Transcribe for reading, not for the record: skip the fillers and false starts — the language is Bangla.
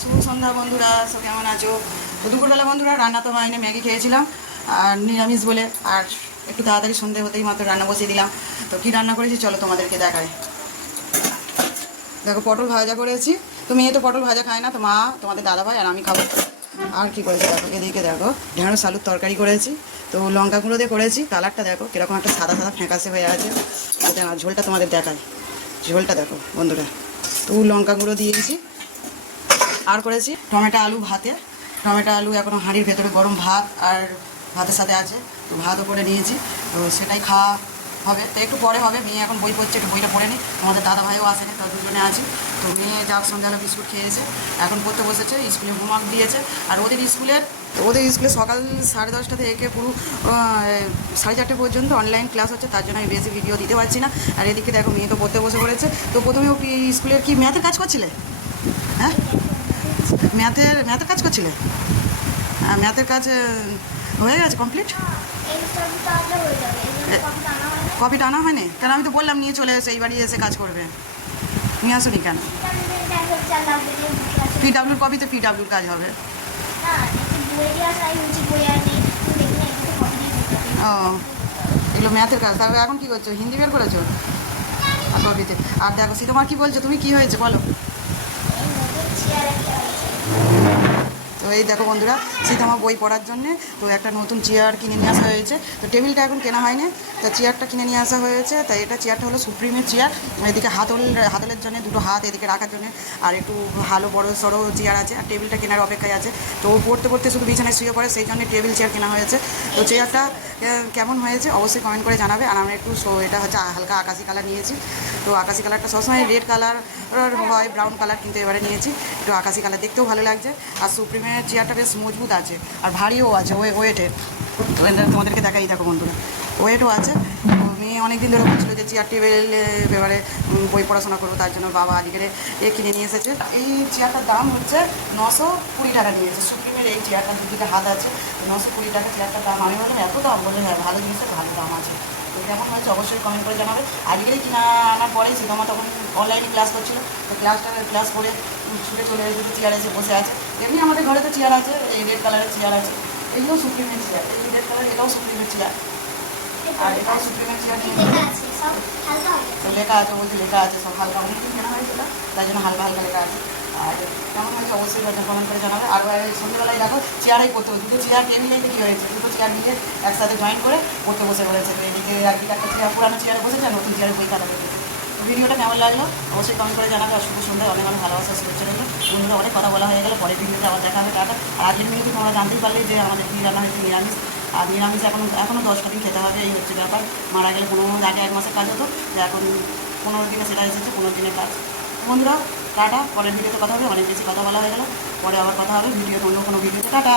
শুভ সন্ধ্যা বন্ধুরা, সব কেমন আছো? তো দুপুরবেলা বন্ধুরা রান্না তো হয়নি, ম্যাগি খেয়েছিলাম আর নিরামিষ বলে, আর একটু তাড়াতাড়ি সন্ধে হতেই মাত্র রান্না বসিয়ে দিলাম। তো কী রান্না করেছি চলো তোমাদেরকে দেখাই। দেখো পটল ভাজা করেছি। তো মেয়ে তো পটল ভাজা খায় না, তো মা, তোমাদের দাদাভাই আর আমি খাবো। আর কি করেছি দেখো, এদিকে দেখো ঢেঁড়স আলুর তরকারি করেছি। তো লঙ্কা গুঁড়ো দিয়ে করেছি, কালারটা দেখো কীরকম একটা সাদা সাদা ফ্যাঁকাশে হয়ে আছে। এটা ঝোলটা তোমাদের দেখাই, ঝোলটা দেখো বন্ধুরা। তো লঙ্কা গুঁড়ো দিয়েছি। আর করেছি টমেটো আলু ভাতে, টমেটো আলু এখনও হাঁড়ির ভেতরে গরম ভাত আর ভাতের সাথে আছে, তো ভাতও করে নিয়েছি। তো সেটাই খাওয়া হবে, তো একটু পরে হবে। মেয়ে এখন বই পড়ছে, একটু বইটা পড়ে নিই। আমাদের দাদা ভাইও আসেনি, তো দুজনে আছি। তো মেয়ে যাক সন্ধ্যাবেলা বিস্কুট খেয়েছে, এখন পড়তে বসেছে। স্কুলে হোমওয়ার্ক দিয়েছে। আর ওদের স্কুলে সকাল 10:30 থেকে পুরো 4:30 পর্যন্ত অনলাইন ক্লাস হচ্ছে, তার জন্য আমি বেশি ভিডিও দিতে পারছি না। আর এদিকে দেখো মেয়ে তো পড়তে বসে পড়েছে। তো প্রথমে ও স্কুলের কি ম্যাথের কাজ করছিলে? হ্যাঁ, ম্যাথের কাজ করছিলে? ম্যাথের কাজ হয়ে গেছে কমপ্লিট? কপিটা আনা হয়নি কেন? আমি তো বললাম নিয়ে চলে এসে এই বাড়ি এসে কাজ করবে, নিয়ে আসুনি কেন? পিডাব্লিউর কপিতে পিডাব্লিউর কাজ হবে। ও, এগুলো ম্যাথের কাজ। তারপরে এখন কী করছো, হিন্দি বের করেছো আর কপিতে? আর দেখো তোমার কী বলছো, তুমি কী হয়েছে বলো। তো এই দেখো বন্ধুরা, আমার বই পড়ার জন্যে তো একটা নতুন চেয়ার কিনে নিয়ে আসা হয়েছে। তো টেবিলটা এখন কেনা হয়নি, তো চেয়ারটা কিনে নিয়ে আসা হয়েছে। তাই এটা চেয়ারটা হলো সুপ্রিমের চেয়ার। এদিকে হাতলের জন্য দুটো হাত এদিকে রাখার জন্য, আর একটু ভালো বড় সড়ো চেয়ার আছে। আর টেবিলটা কেনার অপেক্ষায় আছে। তো পড়তে পড়তে শুধু বিছানায় শুয়ে পড়ে, সেই জন্য টেবিল চেয়ার কেনা হয়েছে। তো চেয়ারটা কেমন হয়েছে অবশ্যই কমেন্ট করে জানাবে। আর আমরা একটু এটা হচ্ছে হালকা আকাশি কালার নিয়েছি। তো আকাশি কালারটা সবসময় রেড কালার হয়, ব্রাউন কালার, কিন্তু এবারে নিয়েছি একটু আকাশি কালার, দেখতেও ভালো লাগছে। আর সুপ্রিমের চেয়ারটা বেশ মজবুত আছে আর ভারীও আছে, ওয়েটের। তোমাদেরকে দেখাই দেখো বন্ধুরা, ওয়েটও আছে। মেয়ে অনেক দিন ধরে বলছিল যে চেয়ার টেবিল এবারে বই পড়াশোনা করবো, তার জন্য বাবা আজকের কিনে নিয়ে এসেছে। এই চেয়ারটার দাম হচ্ছে 920 টাকা নিয়েছে। সুপ্রিমের এই চেয়ারটার দুদিকে হাত আছে, 920 টাকা চেয়ারটার দাম। আমি বললাম এত দাম, বলে হ্যাঁ ভালো জিনিসের ভালো দাম আছে। তো কেমন হয়েছে অবশ্যই কমেন্ট করে জানাবে। আজকেরই কিনা আনার পরেই সীতামা তখন অনলাইনে ক্লাস করছিল। তো ক্লাস করে ছুটে চলে এসেছে, চেয়ার এসে বসে আছে। এমনি আমাদের ঘরে তো চেয়ার আছে, এই রেড কালারের চেয়ার আছে। এগুলো সুপ্রিমের চেয়ার, এই রেড কালার এটাও সুপ্রিমের চেয়ার, আর এটাও সুপ্রিমের চেয়ার নিয়ে তো লেখা আছে, বলছি লেখা আছে সব হালকা, অনেকদিন কেনা হয়েছিল তাই জন্য হালকা হালকা লেখা আছে। আর কেমন হয়েছে অবশ্যই কমেন্ট করে জানাবে। আর সন্ধ্যেবেলায় দেখো চেয়ারেই পড়তে হবে, দুটো চেয়ার টেবিলেই কী হয়েছে, দুটো চেয়ার নিয়ে একসাথে জয়েন করে পড়তে বসে পড়েছে। তো এদিকে আর কি একটা চেয়ার পুরানো চেয়ারে বসেছে, নতুন চেয়ারে বই খাতা পেতেছে। তো ভিডিওটা কেমন লাগলো অবশ্যই কমেন্ট করে জানাবে। আর শুভ সন্ধ্যা, অনেক অনেক ভালোবাসা শুভেচ্ছা রইল। বন্ধুরা অনেক কথা বলা হয়ে গেল, পরের ভিডিওতে আবার দেখা হবে। টাটা। আর আজকের ভিডিওতে তোমরা জানতেই পারলে যে আমাদের কী রান্না হয়েছে, নিরামিষ। আর নিরামিষ এখনও 10টা দিন খেতে হবে, এই হচ্ছে ব্যাপার। মারা গেলে 15 আগে 1 মাসের কাজ হতো, এখন 15 দিনে সেটা এসেছে, 15 দিনের কাজ। বন্ধুরা টাটা, পরের ভিডিওতে কথা হবে। অনেক বেশি কথা বলা হয়ে গেল, পরে আবার কথা হবে ভিডিওতে, অন্য কোনো ভিডিওতে। টাটা।